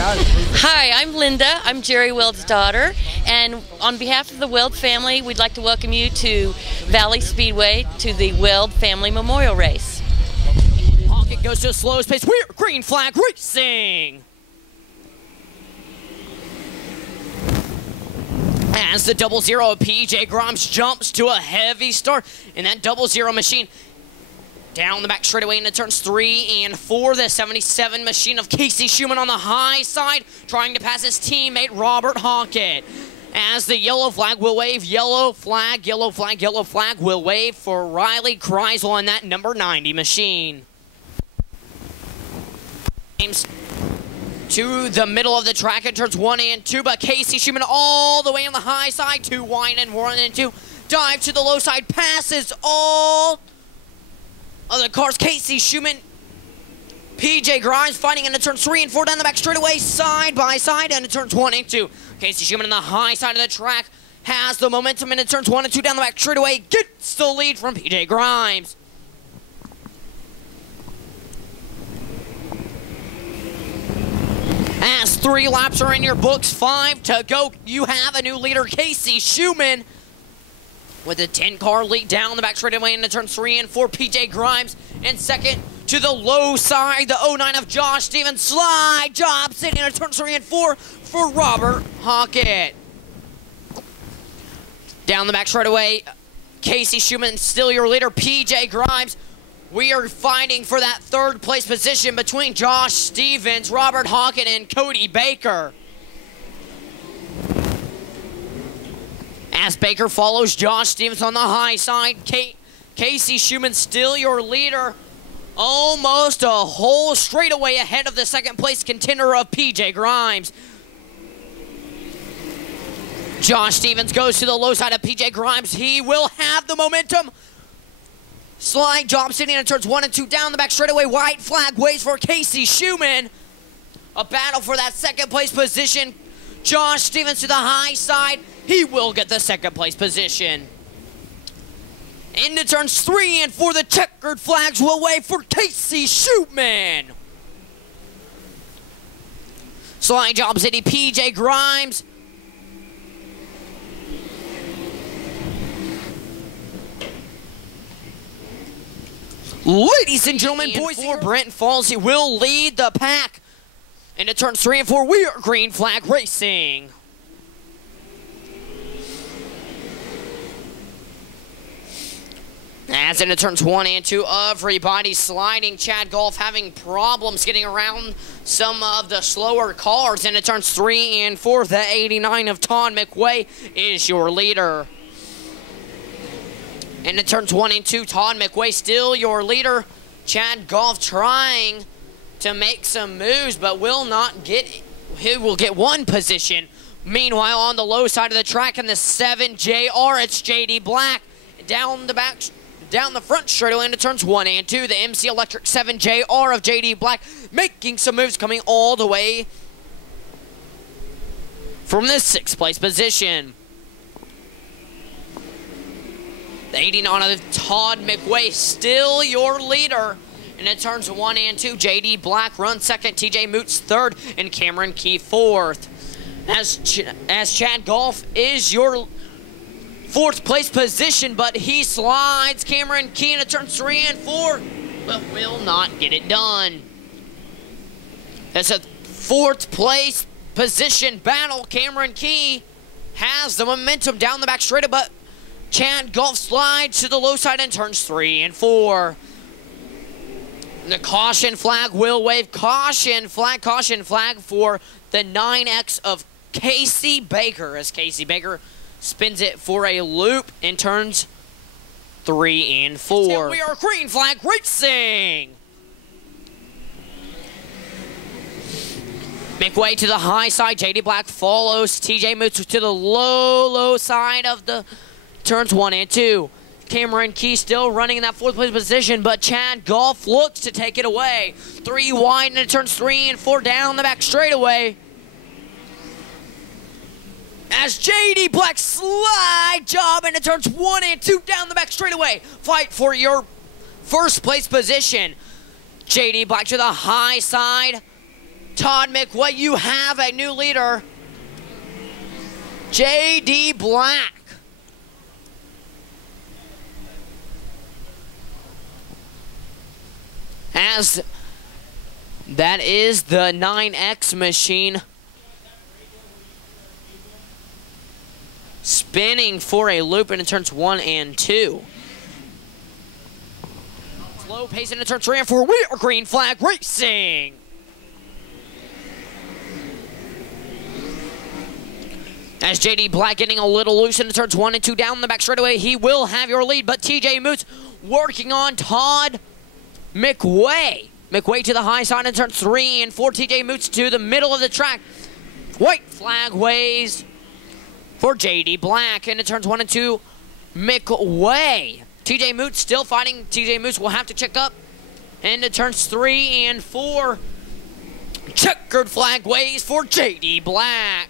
Hi, I'm Linda. I'm Jerry Weld's daughter, and on behalf of the Weld family, we'd like to welcome you to Valley Speedway to the Weld Family Memorial Race. Pocket goes to a slow pace. We're green flag racing. As the 00 PJ Grimes jumps to a heavy start in that 00 machine. Down the back straightaway into turns 3 and 4. The 77 machine of Casey Schumann on the high side, trying to pass his teammate Robert Hockett. As the yellow flag will wave, yellow flag, yellow flag, yellow flag will wave for Riley Kreisel on that number 90 machine. To the middle of the track in turns 1 and 2, but Casey Schumann all the way on the high side, 2 wide and 1 and 2. Dive to the low side, passes all of the cars. Casey Schumann, PJ Grimes fighting into turns 3 and 4 down the back straightaway, side by side, into turns 1 and 2. Casey Schumann on the high side of the track has the momentum into turns 1 and 2 down the back straightaway, gets the lead from PJ Grimes. As 3 laps are in your books, 5 to go, you have a new leader, Casey Schumann, with a 10-car lead down the back straightaway into turns 3 and 4. PJ Grimes in second to the low side. The 09 of Josh Stevens, slide job sitting into turns 3 and 4 for Robert Hockett. Down the back straightaway, Casey Schumann still your leader. PJ Grimes, we are fighting for that 3rd place position between Josh Stevens, Robert Hockett, and Cody Baker. As Baker follows Josh Stevens on the high side, Casey Schumann still your leader, almost a whole straightaway ahead of the 2nd place contender of PJ Grimes. Josh Stevens goes to the low side of PJ Grimes. He will have the momentum. Slide job sitting in turns 1 and 2 down the back straightaway. White flag waves for Casey Schumann. A battle for that 2nd place position. Josh Stevens to the high side. He will get the 2nd place position. Into turns 3 and 4, the checkered flags will wave for Casey Schumann. Slide job city, PJ Grimes. Ladies and gentlemen, boys and girls, Brent Falls, he will lead the pack. Into turns 3 and 4, we are green flag racing. As into turns 1 and 2, everybody sliding. Chad Golf having problems getting around some of the slower cars. Into turns 3 and 4, the 89 of Todd McWay is your leader. Into turns 1 and 2, Todd McWay still your leader. Chad Golf trying to make some moves, but will not get, he will get 1 position. Meanwhile, on the low side of the track in the 7JR, it's JD Black. Down the front straightaway into turns 1 and 2, the MC Electric 7JR of JD Black making some moves, coming all the way from the 6th place position. The 89 of Todd McWay still your leader. And it turns 1 and 2. JD Black runs 2nd, TJ Moots 3rd, and Cameron Key 4th. As Chad Golf is your 4th place position, but he slides Cameron Key into turns 3 and 4, but will not get it done. It's a 4th place position battle. Cameron Key has the momentum down the back straight, but Chad Golf slides to the low side and turns 3 and 4. The caution flag will wave. Caution flag for the 9X of Casey Baker, as Casey Baker spins it for a loop and turns 3 and 4. We are green flag racing. McWay to the high side. JD Black follows. TJ Moots to the low side of the turns 1 and 2. Cameron Key still running in that 4th place position, but Chad Golf looks to take it away. 3 wide and it turns 3 and 4 down the back straightaway. As JD Black slide job and it turns 1 and 2 down the back straightaway. Fight for your 1st place position. JD Black to the high side. Todd McWay, you have a new leader. J.D. Black. As that is the 9X machine spinning for a loop in turns 1 and 2. Slow pace into turn 3 and 4. We are green flag racing. As J.D. Black getting a little loose into turns 1 and 2 down the back straightaway, he will have your lead, but TJ Moots working on Todd McWay. McWay to the high side in turns 3 and 4. TJ Moots to the middle of the track. White flag waves for J.D. Black into turns 1 and 2. McWay. TJ Moots still fighting. TJ Moots will have to check up into turns 3 and 4. Checkered flag waves for J.D. Black.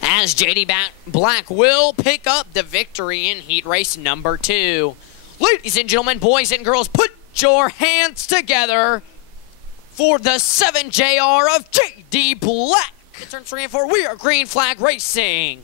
As J.D. Black will pick up the victory in heat race number 2. Ladies and gentlemen, boys and girls, put your hands together for the 7JR of J.D. Black. Turn 3 and 4, we are green flag racing.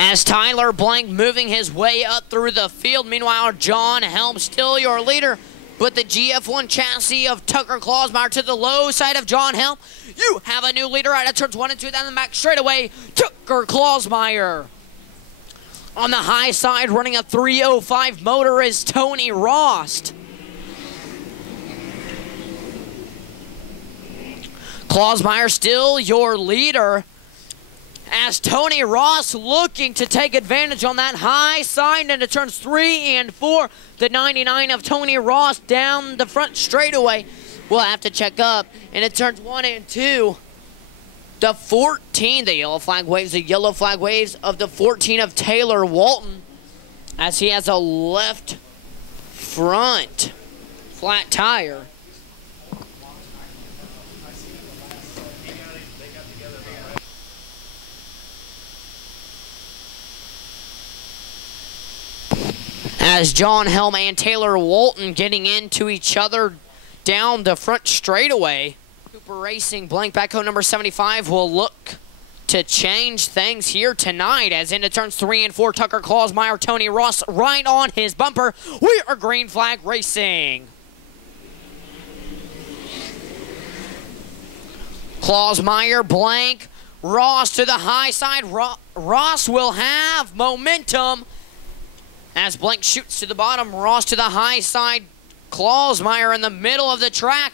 As Tyler Blank moving his way up through the field. Meanwhile, John Helm still your leader, but the GF1 chassis of Tucker Clausmeyer to the low side of John Helm. You have a new leader out of turns 1 and 2 down the back straightaway. Tucker Clausmeyer. On the high side, running a 305 motor is Tony Rost. Clausmeyer still your leader, as Tony Ross looking to take advantage on that high side into turns 3 and 4. The 99 of Tony Ross down the front straightaway. We'll have to check up. And it turns 1 and 2. The 14, the yellow flag waves of the 14 of Taylor Walton, as he has a left front flat tire. As John Helm and Taylor Walton getting into each other down the front straightaway. Cooper Racing blank backhoe number 75 will look to change things here tonight, as into turns 3 and 4, Tucker Clausmeyer, Tony Ross right on his bumper. We are green flag racing. Clausmeyer blank, Ross to the high side. Ross will have momentum as Blank shoots to the bottom. Ross to the high side. Clausmeyer in the middle of the track.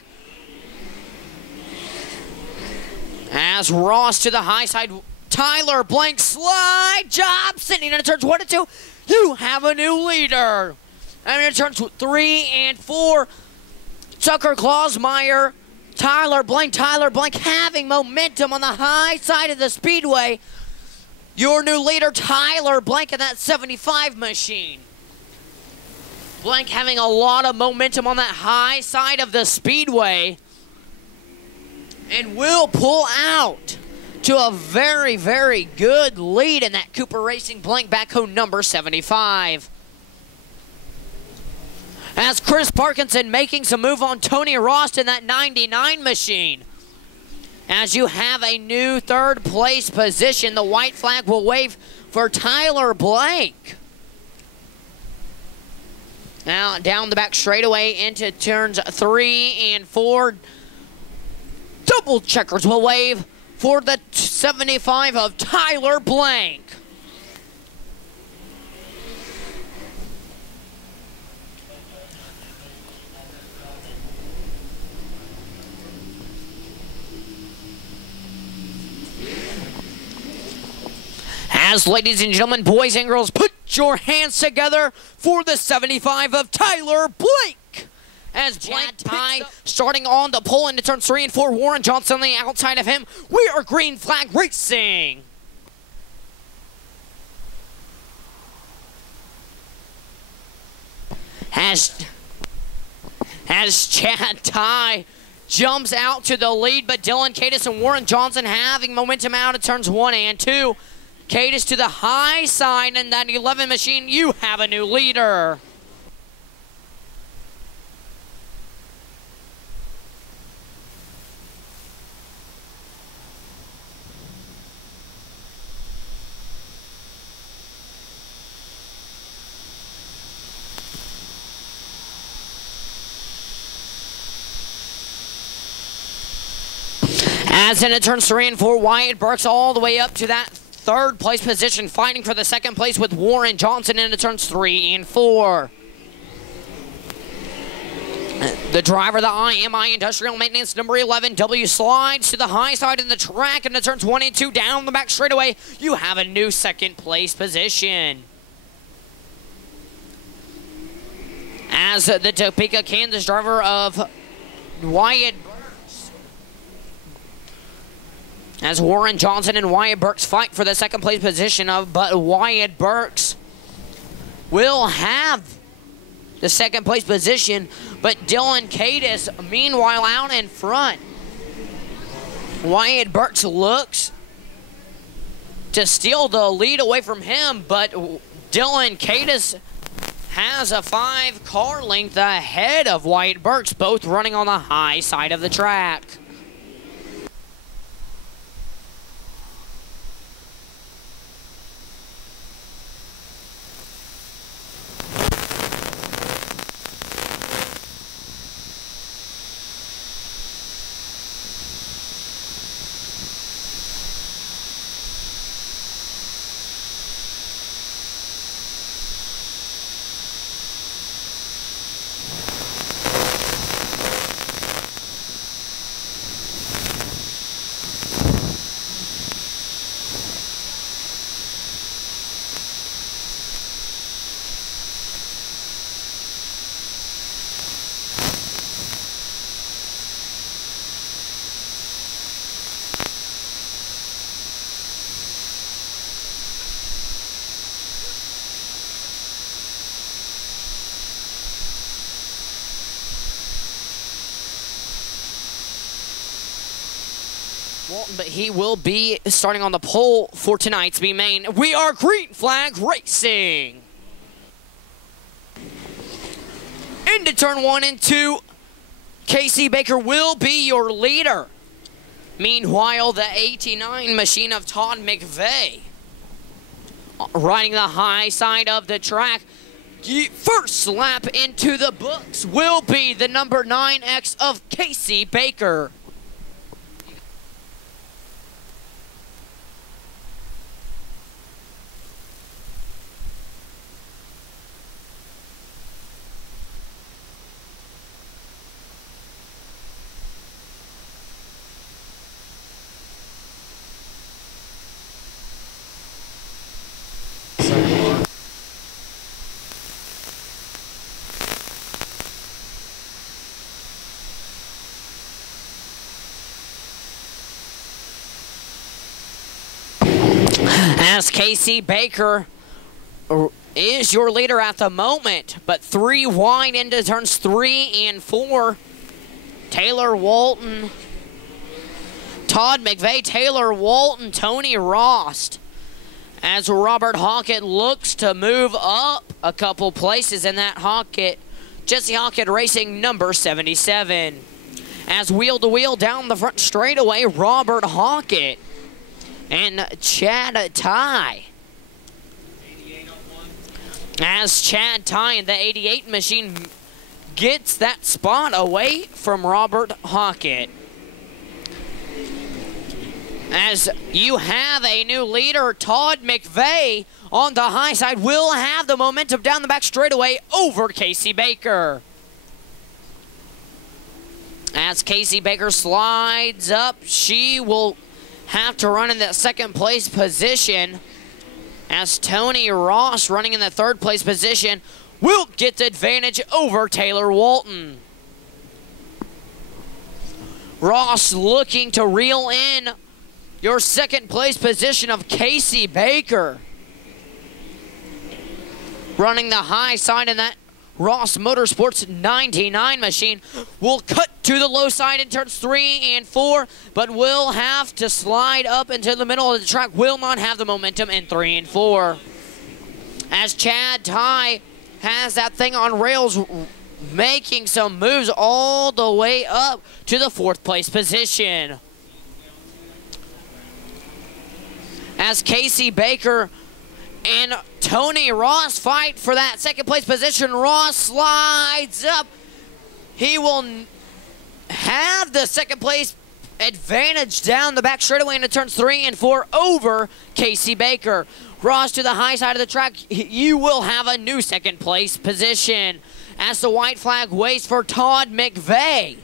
As Ross to the high side. Tyler Blank slide job sitting in turns 1 and 2. You have a new leader. And in turns 3 and 4, Tucker Clausmeyer, Tyler Blank having momentum on the high side of the speedway. Your new leader, Tyler Blank, in that 75 machine. Blank having a lot of momentum on that high side of the speedway, and will pull out to a very, very good lead in that Cooper Racing blank backhoe number 75. As Chris Parkinson making some move on Tony Rost in that 99 machine. As you have a new third place position, the white flag will wave for Tyler Blank. Now down the back straightaway into turns 3 and 4. Double checkers will wave for the 75 of Tyler Blank. As, ladies and gentlemen, boys and girls, put your hands together for the 75 of Tyler Blank. As Blank Ty starting on the pole into turns 3 and 4. Warren Johnson on the outside of him. We are green flag racing. As Chad Ty jumps out to the lead, but Dylan Cadis and Warren Johnson having momentum out of turns 1 and 2. Cadis to the high side, and that 11 machine, you have a new leader. As into turns 3 and 4, Wyatt Burks all the way up to that third place position, fighting for the second place with Warren Johnson into turns 3 and 4. The driver, the IMI Industrial Maintenance number 11, W, slides to the high side of the track into turns 1 and 2, down the back straightaway. You have a new second place position. As the Topeka, Kansas driver of Wyatt Burks, as Warren Johnson and Wyatt Burks fight for the second place position, but Wyatt Burks will have the second place position, but Dylan Cadis, meanwhile, out in front. Wyatt Burks looks to steal the lead away from him, but Dylan Cadis has a 5-car length ahead of Wyatt Burks, both running on the high side of the track. But he will be starting on the pole for tonight's B main. We are Green Flag Racing. Into turn 1 and 2, Casey Baker will be your leader. Meanwhile, the 89 machine of Todd McVeigh, riding the high side of the track, first lap into the books will be the number 9X of Casey Baker. As Casey Baker is your leader at the moment, but 3 wide into turns 3 and 4. Taylor Walton, Todd McVeigh, Taylor Walton, Tony Rost. As Robert Hockett looks to move up a couple places in that Hockett, Jesse Hockett Racing number 77. As wheel to wheel down the front straightaway, Robert Hockett and Chad Ty. As Chad Ty and the 88 machine gets that spot away from Robert Hockett. As you have a new leader, Todd McVeigh on the high side will have the momentum down the back straightaway over Casey Baker. As Casey Baker slides up, she will have to run in that second place position, as Tony Ross, running in the third place position, will get the advantage over Taylor Walton. Ross looking to reel in your second place position of Casey Baker, running the high side in that Ross Motorsports 99 machine will cut to the low side in turns 3 and 4, but will have to slide up into the middle of the track, will not have the momentum in 3 and 4. As Chad Ty has that thing on rails, making some moves all the way up to the 4th place position. As Casey Baker and Tony Ross fight for that 2nd place position, Ross slides up. He will have the 2nd place advantage down the back straightaway into turns 3 and 4 over Casey Baker. Ross to the high side of the track, you will have a new 2nd place position as the white flag waits for Todd McVeigh.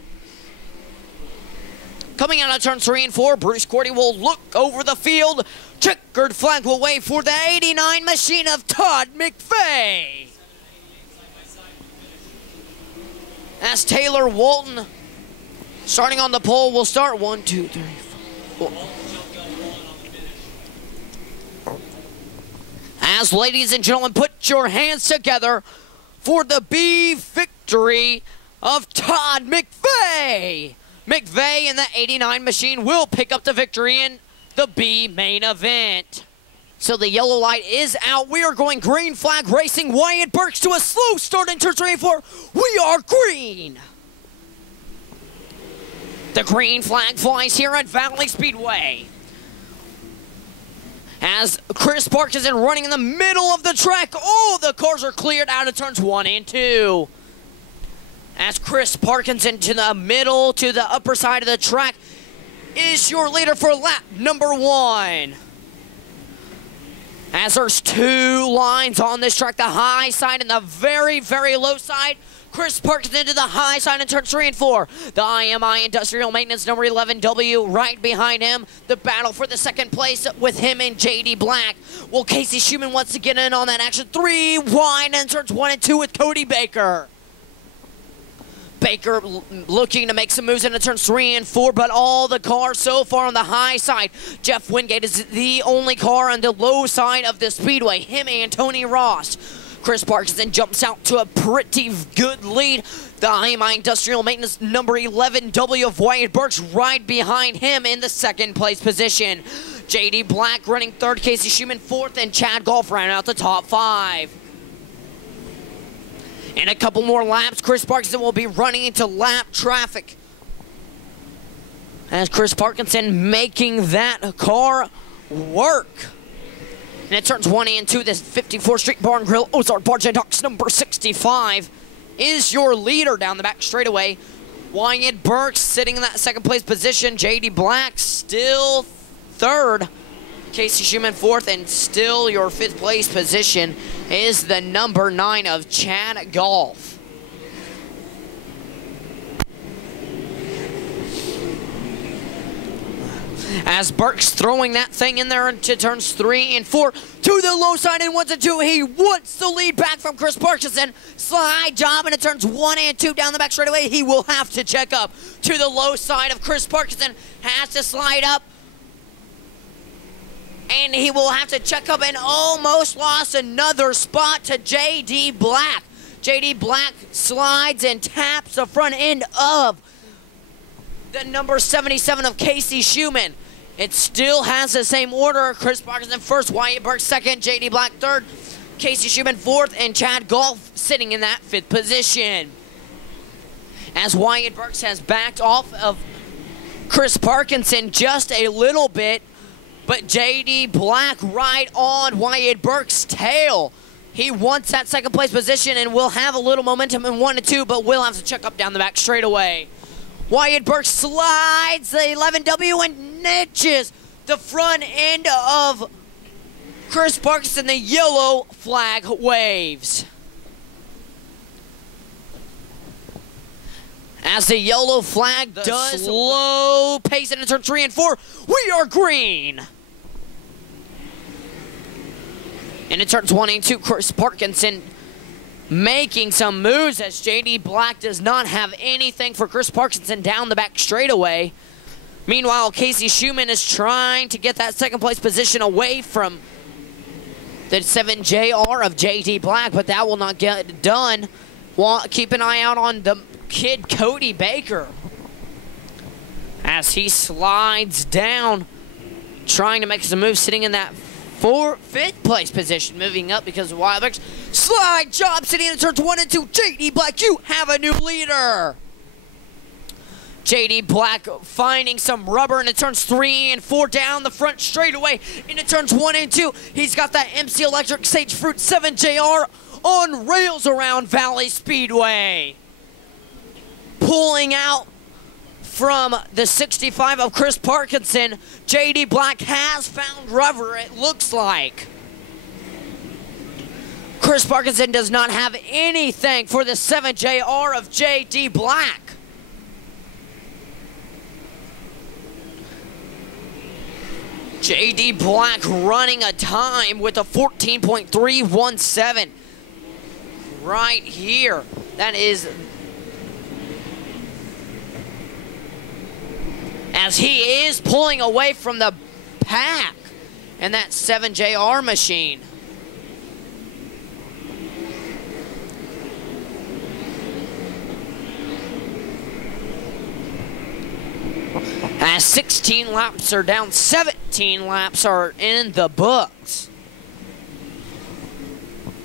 Coming out of turns 3 and 4, Bruce Cordy will look over the field. Checkered flag will wait for the 89 machine of Todd McVeigh. As Taylor Walton, starting on the pole, will start 1, 2, 3, 4. As ladies and gentlemen, put your hands together for the B victory of Todd McVeigh. McVeigh and the 89 machine will pick up the victory in the B main event. So the yellow light is out. We are going green flag racing. Wyatt Burks to a slow start in turn 3 and 4. We are green. The green flag flies here at Valley Speedway. As Chris Parkinson running in the middle of the track. Oh, the cars are cleared out of turns 1 and 2. As Chris Parkinson to the middle, to the upper side of the track, is your leader for lap number 1. As there's 2 lines on this track, the high side and the very, very low side. Chris Parkinson to the high side in turns 3 and 4. The IMI Industrial Maintenance number 11W right behind him. The battle for the 2nd place with him and JD Black. Well, Casey Schumann wants to get in on that action. 3 wide in turns 1 and 2 with Cody Baker. Baker looking to make some moves into turns 3 and 4, but all the cars so far on the high side. Jeff Wingate is the only car on the low side of the speedway. Him and Tony Ross. Chris Parkinson jumps out to a pretty good lead. The IMI Industrial Maintenance number 11W of Wyatt Burks right behind him in the 2nd place position. JD Black running 3rd, Casey Schumann 4th, and Chad Golf round out the top 5. In a couple more laps, Chris Parkinson will be running into lap traffic. As Chris Parkinson making that car work. And it turns 1 and 2, this 54th Street Bar and Grill Ozark Barge and Docks number 65 is your leader down the back straightaway. Wyatt Burks sitting in that 2nd place position. JD Black still 3rd. Casey Schumann 4th, and still your 5th place position is the number 9 of Chad Golf. As Burks throwing that thing in there into turns 3 and 4 to the low side in 1 and 2. He wants the lead back from Chris Parkinson. Slide job into turns 1 and 2 down the back straightaway. He will have to check up to the low side of Chris Parkinson. Has to slide up. And he will have to check up and almost lost another spot to JD Black. JD Black slides and taps the front end of the number 77 of Casey Schumann. It still has the same order. Chris Parkinson 1st, Wyatt Burks 2nd, JD Black 3rd, Casey Schumann 4th, and Chad Golf sitting in that 5th position. As Wyatt Burks has backed off of Chris Parkinson just a little bit, but JD Black right on Wyatt Burks' tail. He wants that 2nd place position and will have a little momentum in 1 and 2, but will have to check up down the back straightaway. Wyatt Burks slides the 11W and niches the front end of Chris Parkinson. The yellow flag waves. As the yellow flag does slow pace into turn 3 and 4, we are green. And it turns 1 and 2, Chris Parkinson making some moves as JD Black does not have anything for Chris Parkinson down the back straightaway. Meanwhile, Casey Schumann is trying to get that 2nd place position away from the 7JR of JD Black, but that will not get done keep an eye out on the kid Cody Baker as he slides down, trying to make some moves, sitting in that fifth place position, moving up because of Wildberg's slide job, sitting in turns 1 and 2. JD Black, you have a new leader. JD Black finding some rubber into turns 3 and 4, down the front straightaway into turns 1 and 2. He's got that MC Electric Sage Fruit 7JR on rails around Valley Speedway. Pulling out from the 65 of Chris Parkinson, JD Black has found rubber, it looks like. Chris Parkinson does not have anything for the 7JR of JD Black. JD Black running a time with a 14.317 right here. That is, as he is pulling away from the pack in that 7JR machine. As 16 laps are down, 17 laps are in the books.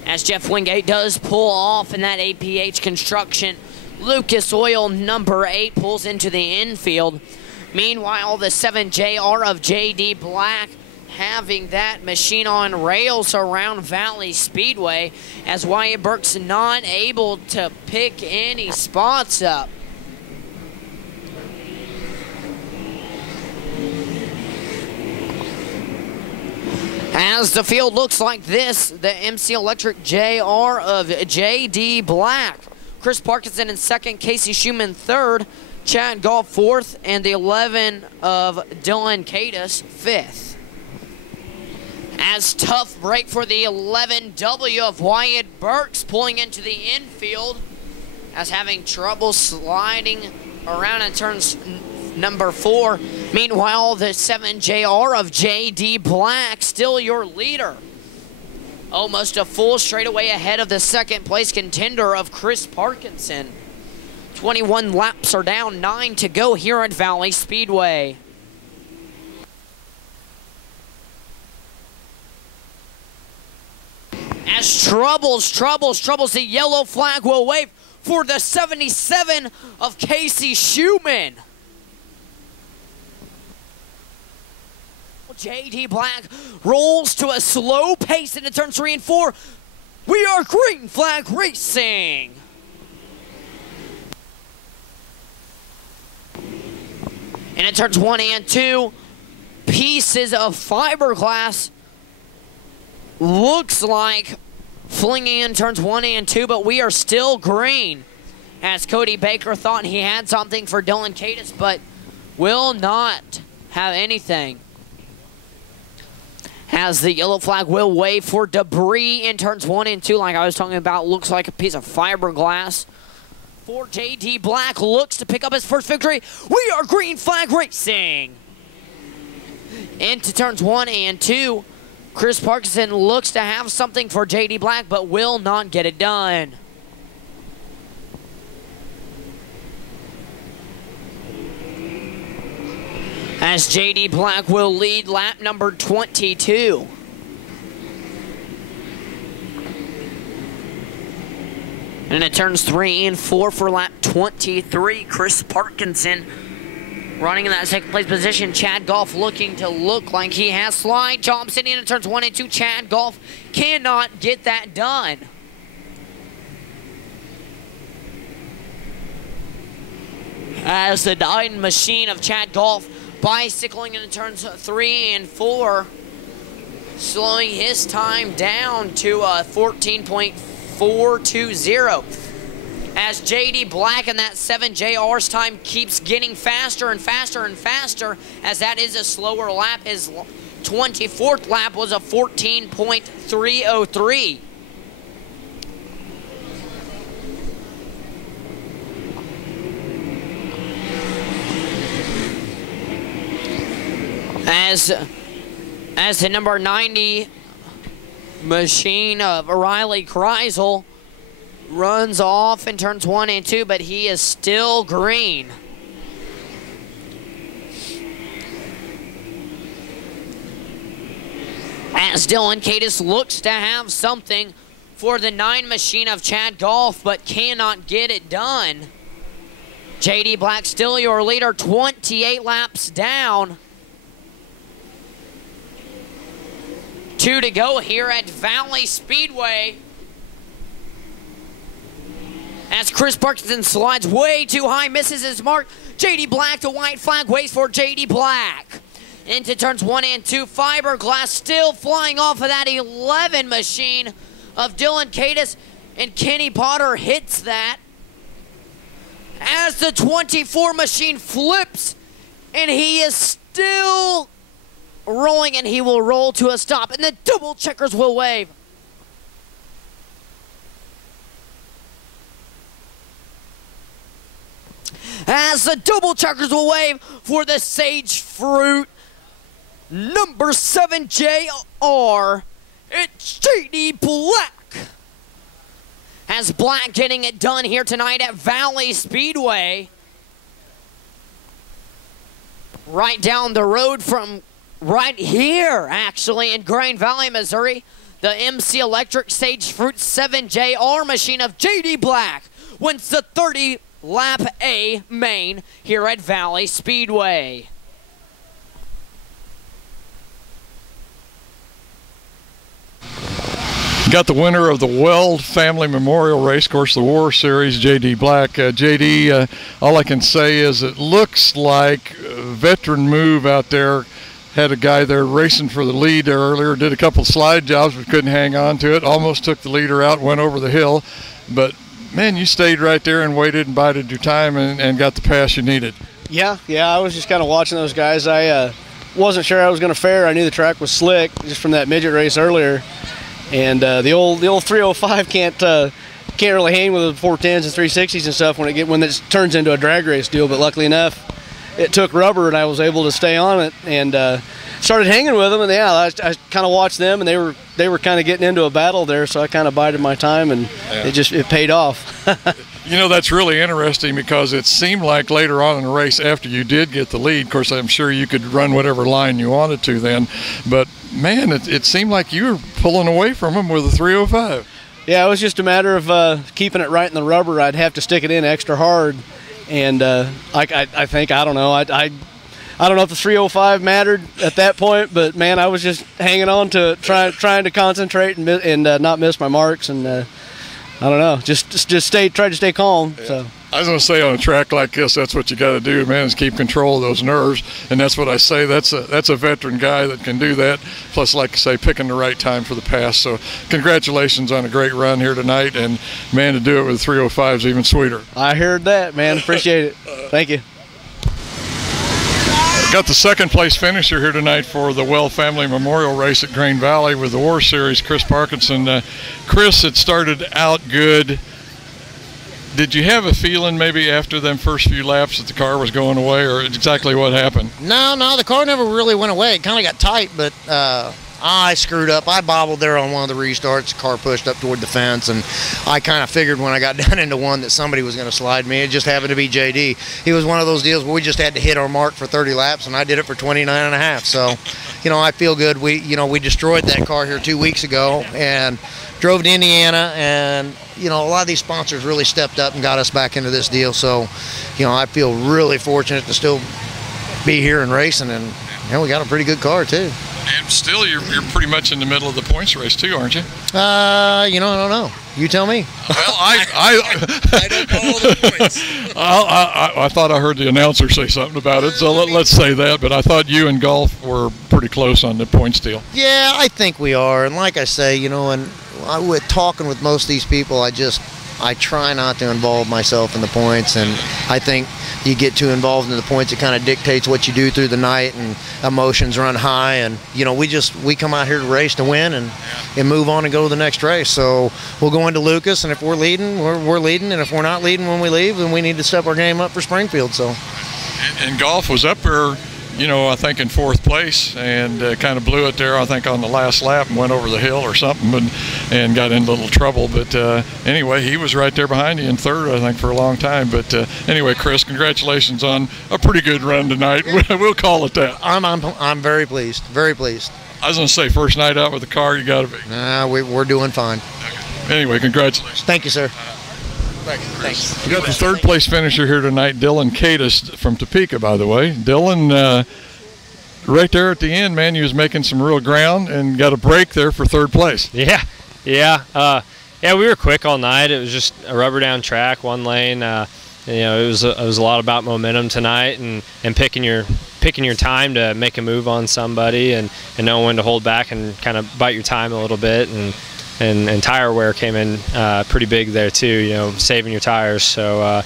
As Jeff Wingate does pull off in that APH construction, Lucas Oil number 8 pulls into the infield. Meanwhile, the 7JR of JD Black having that machine on rails around Valley Speedway, as Wyatt Burke's not able to pick any spots up. As the field looks like this, the MC Electric JR of JD Black, Chris Parkinson in second, Casey Schumann third, Chad Goff fourth, and the 11 of Dylan Cadis fifth. As tough break for the 11W of Wyatt Burks pulling into the infield, as having trouble sliding around in turns number 4. Meanwhile, the 7JR of JD Black, still your leader. Almost a full straightaway ahead of the second place contender of Chris Parkinson. 21 laps are down, 9 to go here at Valley Speedway. As troubles, the yellow flag will wave for the 77 of Casey Schumann. JD Black rolls to a slow pace into turns 3 and 4. We are green flag racing. And it turns 1 and 2. Pieces of fiberglass looks like flinging in turns 1 and 2, but we are still green. As Cody Baker thought he had something for Dylan Cadis, but will not have anything. As the yellow flag will wave for debris in turns 1 and 2, like I was talking about, looks like a piece of fiberglass. For JD Black, looks to pick up his first victory. We are green flag racing. Into turns 1 and 2, Chris Parkinson looks to have something for JD Black, but will not get it done. As JD Black will lead lap number 22. And it turns 3 and 4 for lap 23. Chris Parkinson running in that second place position. Chad Goff looking to look like he has slide job sitting in turns 1 and 2. Chad Goff cannot get that done. As the dying machine of Chad Goff bicycling into turns 3 and 4, slowing his time down to 14.420. As JD Black and that 7JR's time keeps getting faster and faster and faster, as that is a slower lap. His 24th lap was a 14.303. As the number 90 machine of Riley Kreisel runs off in turns 1 and 2, but he is still green. As Dylan Cadis looks to have something for the 9 machine of Chad Golf, but cannot get it done. JD Black still your leader, 28 laps down. 2 to go here at Valley Speedway. As Chris Parkinson slides way too high, misses his mark. JD Black, the white flag, waits for JD Black. Into turns 1 and 2, fiberglass still flying off of that 11 machine of Dylan Cadis, and Kenny Potter hits that. As the 24 machine flips, and he is still rolling, and he will roll to a stop, and the double checkers will wave. As the double checkers will wave for the Sage Fruit number 7 JR, it's JD Black. As Black getting it done here tonight at Valley Speedway. Right down the road from right here, actually, in Grain Valley, Missouri. The MC Electric Sage Fruit 7 JR machine of JD Black wins the 30 lap A main here at Valley Speedway. Got the winner of the Weld Family Memorial Race, of course, the War Series, JD Black. JD, all I can say is it looks like a veteran move out there. Had a guy there racing for the lead there earlier, did a couple of slide jobs but couldn't hang on to it. Almost took the leader out, went over the hill. But, man, you stayed right there and waited and bided your time and got the pass you needed. Yeah, I was just kind of watching those guys. I wasn't sure I was going to fare. I knew the track was slick just from that midget race earlier. And the old 305 can't really hang with the 410s and 360s and stuff when it turns into a drag race deal. But luckily enough, it took rubber and I was able to stay on it and started hanging with them. And yeah, I kind of watched them and they were kind of getting into a battle there. So I kind of bided my time and it paid off. You know, that's really interesting because it seemed like later on in the race after you did get the lead, of course, I'm sure you could run whatever line you wanted to then, but man, it seemed like you were pulling away from him with a 305. Yeah, it was just a matter of keeping it right in the rubber. I'd have to stick it in extra hard, and I think, I don't know, I don't know if the 305 mattered at that point, but man, I was just hanging on to it, trying to concentrate and not miss my marks, and I don't know, just try to stay calm. Yeah. So I was going to say, on a track like this, that's what you got to do, man, is keep control of those nerves, and that's what I say. That's a veteran guy that can do that. Plus, like I say, picking the right time for the pass. So, congratulations on a great run here tonight, and man, to do it with 305 is even sweeter. I heard that, man. Appreciate it. Thank you. Got the second place finisher here tonight for the Weld Family Memorial Race at Grain Valley with the War Series, Chris Parkinson. Chris, it started out good. Did you have a feeling maybe after them first few laps that the car was going away, or exactly what happened? No, the car never really went away. It kind of got tight, but I screwed up. I bobbled there on one of the restarts. The car pushed up toward the fence, and I kind of figured when I got down into one that somebody was going to slide me. It just happened to be JD. He was one of those deals where we just had to hit our mark for 30 laps, and I did it for 29 and a half. So, I feel good. We destroyed that car here 2 weeks ago and drove to Indiana, and a lot of these sponsors really stepped up and got us back into this deal. So, I feel really fortunate to still be here and racing, and we got a pretty good car too. And still, you're pretty much in the middle of the points race too, aren't you? I don't know. You tell me. Well, I don't follow the points. I thought I heard the announcer say something about it, so let's say that. But I thought you and Golf were pretty close on the points deal. Yeah, I think we are. And like I say, and with talking with most of these people, I try not to involve myself in the points, and I think you get too involved in the points, it kind of dictates what you do through the night, and emotions run high, and we come out here to race to win and move on and go to the next race. So we'll go into Lucas, and if we're leading, we're leading, and if we're not leading when we leave, then we need to step our game up for Springfield. So and Golf was up there you know, I think in 4th place, and kind of blew it there, I think, on the last lap and went over the hill or something, and got in a little trouble. But anyway, he was right there behind you in 3rd, I think, for a long time. But anyway, Chris, congratulations on a pretty good run tonight. We'll call it that. I'm very pleased. Very pleased. I was going to say, first night out with the car, you got to be. We're doing fine. Anyway, congratulations. Thank you, sir. Thanks. We got the 3rd place finisher here tonight, Dylan Cadis from Topeka, by the way. Dylan, right there at the end, man, he was making some real ground and got a break there for 3rd place. Yeah. We were quick all night. It was just a rubber down track, 1 lane. It was a lot about momentum tonight and picking your time to make a move on somebody and knowing when to hold back and kind of bite your time a little bit. And tire wear came in pretty big there too, saving your tires. So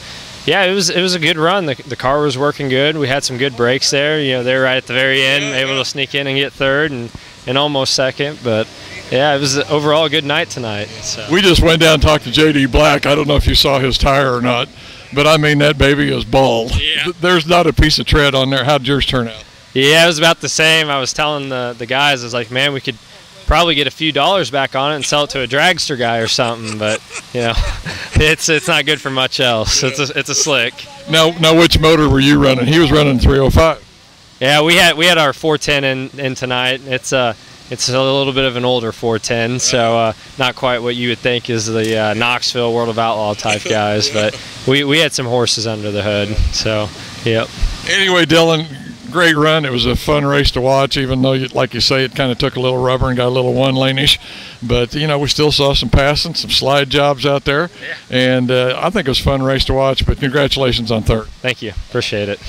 it was a good run. The car was working good. We had some good breaks there. They were right at the very end, able to sneak in and get 3rd and almost 2nd. But yeah, it was overall a good night tonight. So. We just went down and talked to JD Black. I don't know if you saw his tire or not, but I mean, that baby is bald. Yeah. There's not a piece of tread on there. How'd yours turn out? Yeah, it was about the same. I was telling the guys, I was like, man, we could probably get a few dollars back on it and sell it to a dragster guy or something, but it's not good for much else. Yeah. It's a slick. Now which motor were you running? He was running 305. Yeah, we had our 410 in tonight. It's a little bit of an older 410, so not quite what you would think is the Knoxville World of Outlaw type guys, but we had some horses under the hood. So yep. Anyway, Dylan, great run. It was a fun race to watch, even though, like you say, it kind of took a little rubber and got a little 1-lane-ish. But, we still saw some passing, some slide jobs out there. Yeah. And I think it was a fun race to watch, but congratulations on 3rd. Thank you. Appreciate it.